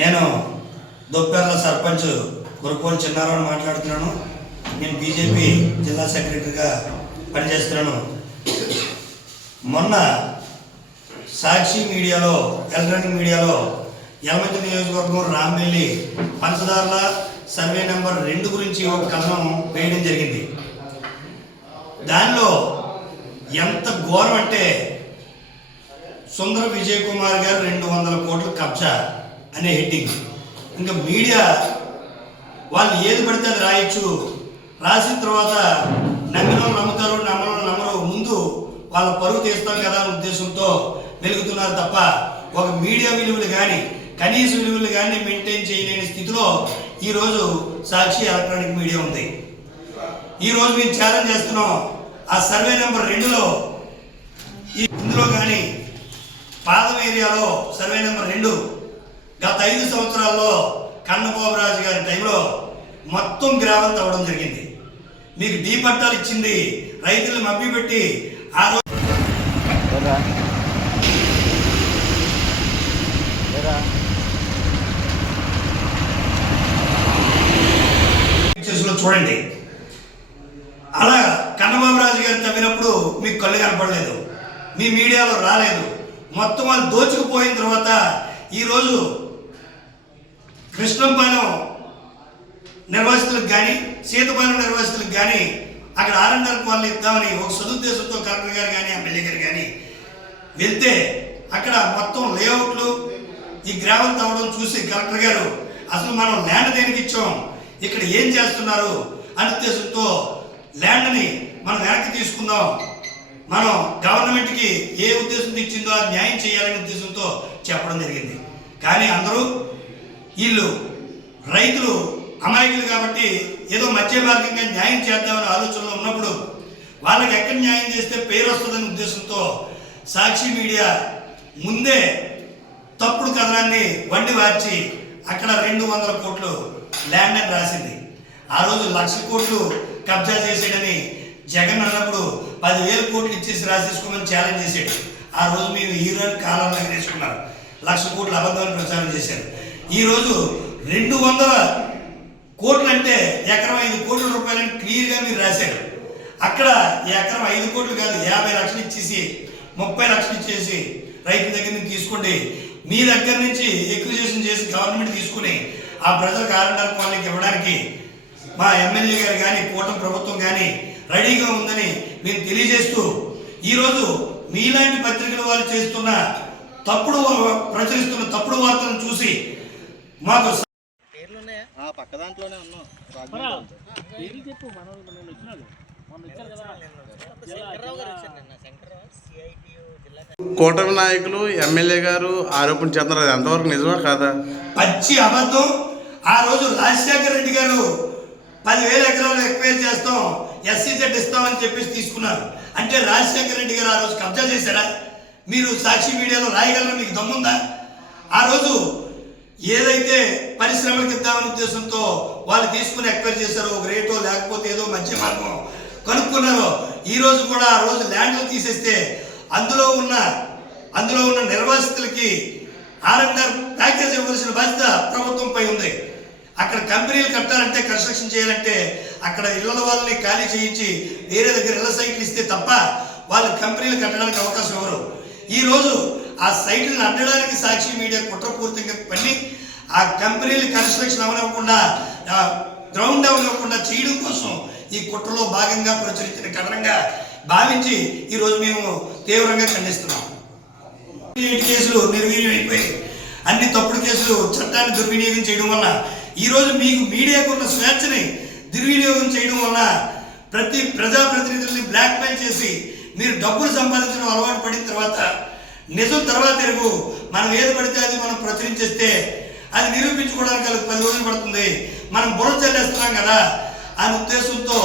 నేను దొప్పెర్ల సర్పంచ్ గురుకోలు చిన్నారావు మాట్లాడుతున్నాను. నేను బీజేపీ జిల్లా సెక్రటరీగా పనిచేస్తున్నాను. మొన్న సాక్షి మీడియాలో, ఎలక్ట్రానిక్ మీడియాలో యలమంచి నియోజకవర్గం రామ్మెల్లి పంచదార్ల సర్వే నెంబర్ 2 గురించి ఒక కథనం వేయడం జరిగింది. దానిలో ఎంత ఘోరం అంటే సుందర విజయ్ కుమార్ గారు 200 కోట్ల కబ్జా అనే హెడ్డింగ్. ఇంకా మీడియా వాళ్ళు ఏది పడితే అది రాయొచ్చు, రాసిన తర్వాత నమ్మిన నమ్ముతారు, నమ్మరు, ముందు వాళ్ళ పరువు తీస్తాం కదా అనే ఉద్దేశంతో వెలుగుతున్నారు తప్ప ఒక మీడియా విలువలు కానీ కనీస విలువలు కానీ మెయింటైన్ చేయలేని స్థితిలో ఈరోజు సాక్షి ఎలక్ట్రానిక్ మీడియా ఉంది. ఈరోజు మేము ఛాలెంజ్ చేస్తున్నాం, ఆ సర్వే నెంబర్ 2లో ఇందులో కానీ పాదం ఏరియాలో సర్వే నెంబర్ 2 గత 5 సంవత్సరాల్లో కన్నబాబురాజు గారి టైంలో మొత్తం గ్రావెల్ తవ్వడం జరిగింది. మీకు డీ పట్టాలు ఇచ్చింది రైతులు మభ్యపెట్టి ఆ రోజు చూడండి. అలా కన్నబాబురాజు గారు తవ్వినప్పుడు మీకు కళ్ళు కనపడలేదు, మీ మీడియాలో రాలేదు. మొత్తం వాళ్ళు దోచుకుపోయిన తర్వాత ఈరోజు కృష్ణంపాలెం నిర్వాసితులకు కానీ సీతపాలెం నిర్వాసితులకు కానీ అక్కడ R&R వాళ్ళు ఇద్దామని ఒక సదుద్దేశంతో కలెక్టర్ గారు కానీ ఎమ్మెల్యే గారు కానీ వెళ్తే అక్కడ మొత్తం లేఅవుట్లు ఈ గ్రావెల్ తవ్వడం చూసి కలెక్టర్ గారు అసలు మనం ల్యాండ్ దేనికి ఇచ్చాం, ఇక్కడ ఏం చేస్తున్నారు అనే ఉద్దేశంతో ల్యాండ్ని మనం వెనక్కి తీసుకుందాం, మనం గవర్నమెంట్కి ఏ ఉద్దేశంతో ఇచ్చిందో అది న్యాయం చేయాలనే ఉద్దేశంతో చెప్పడం జరిగింది. కానీ అందరూ వీళ్ళు రైతులు అమాయకులు కాబట్టి ఏదో మధ్య మార్గంగా న్యాయం చేద్దామనే ఆలోచనలో ఉన్నప్పుడు వాళ్ళకి ఎక్కడ న్యాయం చేస్తే పేరు వస్తుందనే ఉద్దేశంతో సాక్షి మీడియా ముందే తప్పుడు కథనాన్ని వండి వార్చి అక్కడ 200 కోట్లు ల్యాండ్ అని రాసింది. ఆ రోజు 1,00,000 కోట్లు కబ్జా చేసాడని జగన్ అన్నప్పుడు 10,000 కోట్లు ఇచ్చేసి రాసేసుకోమని ఛాలెంజ్ చేశాడు. ఆ రోజు మీరు హీరోని కాలంలో ఎగరేసుకున్నారు, 1,00,000 కోట్లు అబద్ధాన్ని ప్రచారం చేశారు. ఈరోజు 200 కోట్లు అంటే ఎకరం 5 కోట్ల రూపాయలని క్లియర్గా మీరు రాశారు. అక్కడ ఎకరం 5 కోట్లు కాదు, 50 లక్షలు ఇచ్చేసి 30 లక్షలు ఇచ్చేసి రైతుల దగ్గర నుంచి తీసుకోండి, మీ దగ్గర నుంచి ఎక్విజిషన్ చేసి గవర్నమెంట్ తీసుకుని ఆ ప్రజలకు R&R వాళ్ళకి ఇవ్వడానికి మా ఎమ్మెల్యే గారు కానీ కూటమి ప్రభుత్వం కానీ రెడీగా ఉందని మేము తెలియజేస్తూ ఈరోజు మీలాంటి పత్రికల వాళ్ళు చేస్తున్న ప్రచురిస్తున్న తప్పుడు వార్తలను చూసి మాకు పక్క దాంట్లోనే ఉన్నాం. కూటమి నాయకులు ఎమ్మెల్యే గారు ఆరోపణ చేస్తున్నారు, అది ఎంతవరకు నిజమా కాదా? పచ్చి అబద్ధం. ఆ రోజు రాజశేఖర రెడ్డి గారు 10,000 ఎకరాలు ఎక్వైర్ చేస్తాం, SEZ ఇస్తామని చెప్పేసి తీసుకున్నారు. అంటే రాజశేఖర రెడ్డి గారు ఆ రోజు కబ్జా చేశారా? మీరు సాక్షి మీడియాలో రాయగలరా? మీకు దమ్ముందా? ఆ రోజు ఏదైతే పరిశ్రమలకు ఇద్దామనే ఉద్దేశంతో వాళ్ళు తీసుకుని ఎక్వైర్ చేశారో, ఒక రేటో లేకపోతే ఏదో మధ్య మార్గం కనుక్కున్నారో, ఈరోజు కూడా ఆ రోజు ల్యాండ్లు తీసేస్తే అందులో ఉన్న నిర్వాసితులకి R&R ప్యాకేజ్ ఇవ్వాల్సిన బాధ్యత ప్రభుత్వంపై ఉంది. అక్కడ కంపెనీలు కట్టాలంటే, కన్స్ట్రక్షన్ చేయాలంటే అక్కడ ఇళ్ల వాళ్ళని ఖాళీ చేయించి వేరే దగ్గర ఇళ్ల సైట్లు ఇస్తే తప్ప వాళ్ళు కంపెనీలు కట్టడానికి అవకాశం ఇవ్వరు. ఈరోజు ఆ సైట్లను అడ్డడానికి సాక్షి మీడియా కుట్రపూర్తిగా పని ఆ కంపెనీలు కన్స్ట్రక్షన్ అవనివ్వకుండా, గ్రౌండ్ అవనివ్వకుండా చేయడం కోసం ఈ కుట్రలో భాగంగా ప్రచురించిన కథనంగా భావించి ఈరోజు మేము తీవ్రంగా ఖండిస్తున్నాం. కేసులు నిర్వీర్యం అయిపోయి అన్ని తప్పుడు కేసులు చట్టాన్ని దుర్వినియోగం చేయడం వల్ల ఈరోజు మీకు మీడియాకు ఉన్న స్వేచ్ఛని దుర్వినియోగం చేయడం వల్ల ప్రతి ప్రజాప్రతినిధుల్ని బ్లాక్మెయిల్ చేసి మీరు డబ్బులు సంపాదించడం అలవాటు పడిన తర్వాత నిజం తర్వాత ఎరుగు మనం ఏది పడితే అది మనం ప్రచురించేస్తే అది నిరూపించుకోవడానికి 10 రోజులు పడుతుంది, మనం బుర్ర చెల్లేస్తున్నాం కదా అనే ఉద్దేశంతో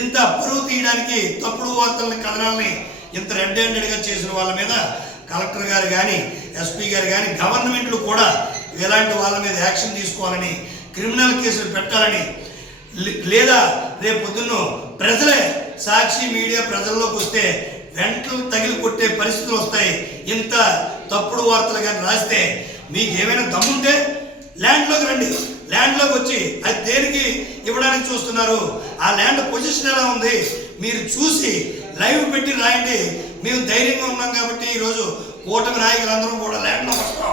ఇంత పరువు తీయడానికి తప్పుడు వార్తలని కథనాలని ఇంత రెడ్ హ్యాండెడ్గా చేసిన వాళ్ళ మీద కలెక్టర్ గారు కానీ SP గారు కానీ గవర్నమెంట్లు కూడా ఇలాంటి వాళ్ళ మీద యాక్షన్ తీసుకోవాలని, క్రిమినల్ కేసులు పెట్టాలని, లేదా రేపు పొద్దున్న ప్రజలే సాక్షి మీడియా ప్రజల్లోకి వస్తే వెంటలు తగిలి కొట్టే పరిస్థితులు వస్తాయి. ఇంత తప్పుడు వార్తలు కానీ రాస్తే మీకు ఏమైనా దమ్ముంటే ల్యాండ్లోకి రండి. ల్యాండ్లోకి వచ్చి అది దేనికి ఇవ్వడానికి చూస్తున్నారు, ఆ ల్యాండ్ పొజిషన్ ఎలా ఉంది మీరు చూసి లైవ్ పెట్టి రాయండి. మేము ధైర్యంగా ఉన్నాం కాబట్టి ఈరోజు కూటమి నాయకులందరం కూడా ల్యాండ్లోకి వస్తాం.